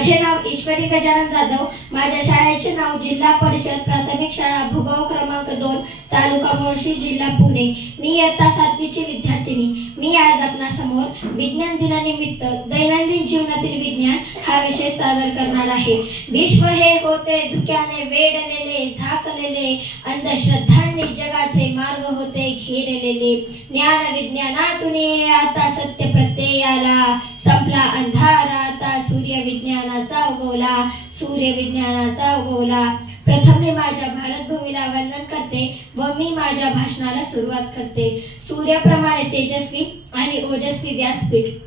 माझे नाव ईश्वरी गजानन जाधव. माझ्या शाळेचे नाव जिल्हा परिषद प्राथमिक शाळा भूगाव क्रमांक दोन तालुका मोर्शी जिल्हा पुणे. मी इयत्ता सातवीची विद्यार्थिनी. मी आज आपणासमोर विज्ञान दिनानिमित्त दैनंदिन जीवनातील विज्ञान हा विषय सादर करणार आहे. विश्व हे होते धुक्याने वेढलेले झाकलेले अंधश्रद्धांनी जगाचे मार्ग होते घेरलेले. ज्ञान विज्ञानातून आता सत्य प्रत्ययाला संपला अंधारा. आता सूर्य विज्ञानाचा उगवला सूर्य विज्ञानाचा उगवला प्रथम मी माझ्या भारत भूमीला वंदन करते व मी माझ्या भाषणाला सुरुवात करते. सूर्याप्रमाणे तेजस्वी आणि ओजस्वी व्यासपीठ.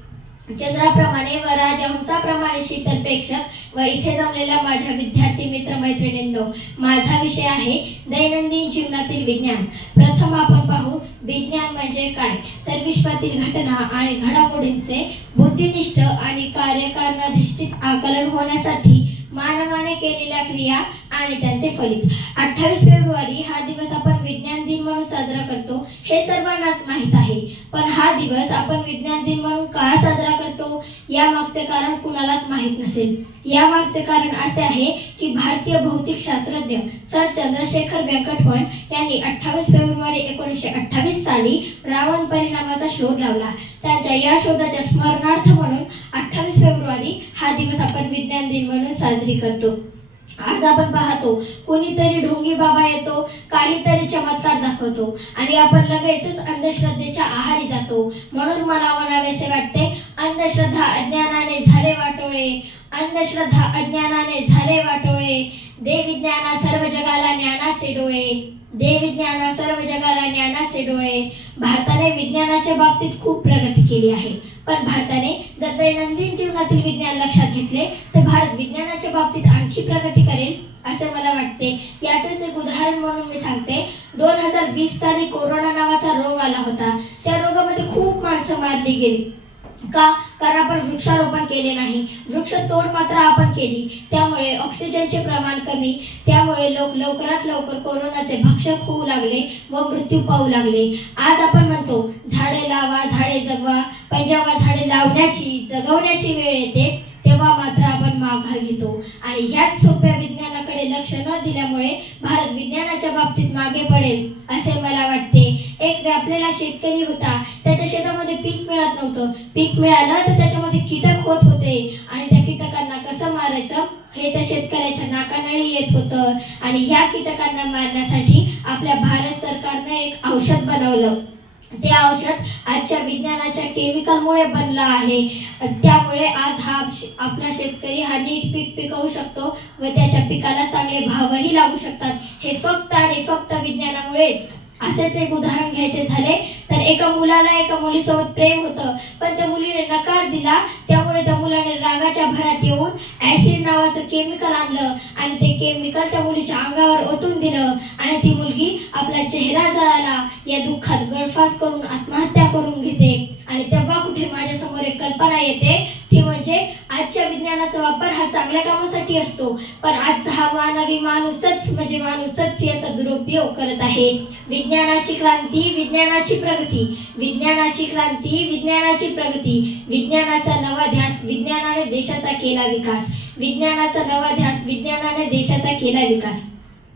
चंद्राप्रमाणे व राजहंसाप्रमाणे शीतल प्रेक्षक व इथे जमलेल्या माझ्या विद्यार्थी मित्र मैत्रिणींनो माझा विषय आहे दैनंदिन जीवनातील विज्ञान. प्रथम आपण पाहू विज्ञान म्हणजे काय? तर विश्वातील घटना आणि घडामोडींचे बुद्धिनिष्ठ आणि कार्यकारणाधिष्ठित आकलन होण्यासाठी मानवाने केलेल्या क्रिया आणि त्यांचे फलित. अठ्ठावीस फेब्रुवारी हा दिवस आपण विज्ञान दिन म्हणून साजरा करतो हे सर्वांनाच माहीत आहे. पण हा दिवस आपण विज्ञान दिन म्हणून का साजरा करतो? या मागचे कारण कुणालाच माहीत नसेल. या मागचे कारण असे आहे की भारतीय भौतिक शास्त्रज्ञ सर चंद्रशेखर व्यंकटवन यांनी अठ्ठावीस फेब्रुवारी एकोणीसशे अठ्ठावीस साली रावण परिणामाचा शोध लावला. त्यांच्या या शोधाच्या स्मरणार्थ म्हणून अठ्ठावीस फेब्रुवारी हा दिवस आपण विज्ञान दिन म्हणून साजरी करतो. आज आपण पाहतो कोणीतरी ढोंगी बाबा येतो काहीतरी चमत्कार दाखवतो आणि आपण लगेचच अंधश्रद्धेच्या आहारी जातो. म्हणून मला म्हणावेसे वाटते अंधश्रद्धा अज्ञानाने झाले वाटोळे. अंधश्रद्धा अज्ञानाने झाले वाटोळे. दे ज्ञाना सर्व जगाला ज्ञानाचे डोळे. दे विज्ञान सर्व जगाला ज्ञानाचे डोळे. भारताने विज्ञानाच्या बाबतीत खूप प्रगती केली आहे. पण भारताने जर दैनंदिन जीवनातील विज्ञान लक्षात घेतले तर भारत विज्ञानाच्या बाबतीत आणखी प्रगती करेल असे मला वाटते. याचेच एक उदाहरण म्हणून मी सांगते. दोन हजार वीस साली कोरोना नावाचा रोग आला होता. त्या रोगामध्ये खूप माणसं मारली गेली. का? कारण आपण वृक्षारोपण केले नाही. वृक्ष तोड मात्र आपण केली. त्यामुळे ऑक्सिजनचे प्रमाण कमी. त्यामुळे लोक लवकरात लवकर कोरोनाचे भक्षक होऊ लागले व मृत्यू पाहू लागले. आज आपण म्हणतो झाडे लावा झाडे जगवा. पण जेव्हा झाडे लावण्याची जगवण्याची वेळ येते तेव्हा मात्र आपण माघार घेतो. आणि ह्याच सोप्या विज्ञानाकडे लक्ष न दिल्यामुळे भारत विज्ञानाच्या बाबतीत मागे पडेल असे मला वाटते. एक व्यापलेला शेतकरी होता. त्याच्या शेतामध्ये पीक मिळत नव्हतं. पीक मिळालं तर त्याच्यामध्ये कीटक होत होते. आणि त्या कीटकांना कसं मारायचं? हे त्या शेतकऱ्याच्या नाकानळी येत होतं. आणि ह्या कीटकांना मारण्यासाठी आपल्या भारत सरकारनं एक औषध बनवलं. ते औषध आजच्या विज्ञानाच्या केमिकलमुळे बनलं आहे. त्यामुळे आज हा आपला शेतकरी हा नीट पीक पिकवू शकतो व त्याच्या पिकाला चांगले भावही लागू शकतात. हे फक्त आणि फक्त विज्ञानामुळेच. असेच एक उदाहरण घ्यायचे झाले. तर एका मुलाला एका मुलीसोबत प्रेम होतं पण त्या मुलीने नकार दिला. त्यामुळे त्या मुलाने रागाच्या भरात येऊन ऍसिड नावाचं केमिकल आणलं आणि ते केमिकल त्या मुलीच्या अंगावर ओतून दिलं आणि ती मुलगी आपला चेहरा जळाला या दुःखात गळफास करून आत्महत्या करून घेते. आणि तेव्हा कुठे माझ्यासमोर एक कल्पना येते तंत्रज्ञानाचा वापर हा चांगल्या कामासाठी असतो. पण आजचा हा मानवी माणूसच म्हणजे माणूसच याचा दुरुपयोग करत आहे. विज्ञानाची क्रांती विज्ञानाची प्रगती. विज्ञानाची क्रांती विज्ञानाची प्रगती. विज्ञानाचा नवा ध्यास विज्ञानाने देशाचा केला विकास. विज्ञानाचा नवा ध्यास विज्ञानाने देशाचा केला विकास.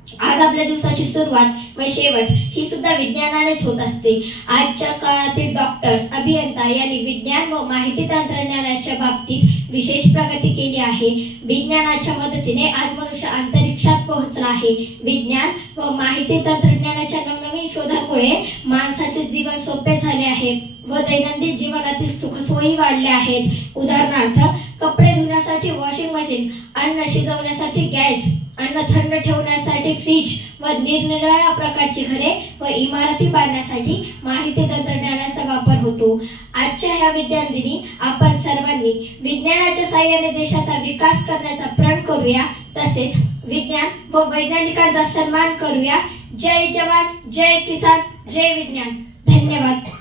आज आपल्या दिवसाची सुरुवात व शेवट ही सुद्धा विज्ञानानेच होत असते. आजच्या काळातील डॉक्टर्स अभियंता यांनी विज्ञान व माहिती तंत्रज्ञानाच्या बाबतीत विशेष प्रगती केली आहे. विज्ञानाच्या मदतीने आज मनुष्य अंतरिक्षात पोहोचला आहे. विज्ञान व माहिती तंत्रज्ञानाच्या नवनवीन शोधामुळे माणसाचे जीवन सोपे झाले आहे व दैनंदिन जीवनातील सुखसोयी वाढल्या आहेत. उदाहरणार्थ कपडे धुण्यासाठी वॉशिंग मशीन अन्न शिजवण्यासाठी गॅस अन्न थंड ठेवण्यासाठी फ्रीज व निरनिराळ्या प्रकारची घरे व इमारती बांधण्यासाठी माहिती तंत्रज्ञानाचा वापर होतो. आजच्या ह्या विज्ञान दिनी आपण सर्वांनी विज्ञानाच्या साह्याने देशाचा विकास करण्याचा प्रण करूया. तसेच विज्ञान व वैज्ञानिकांचा सन्मान करूया. जय जवान जय किसान जय विज्ञान. धन्यवाद.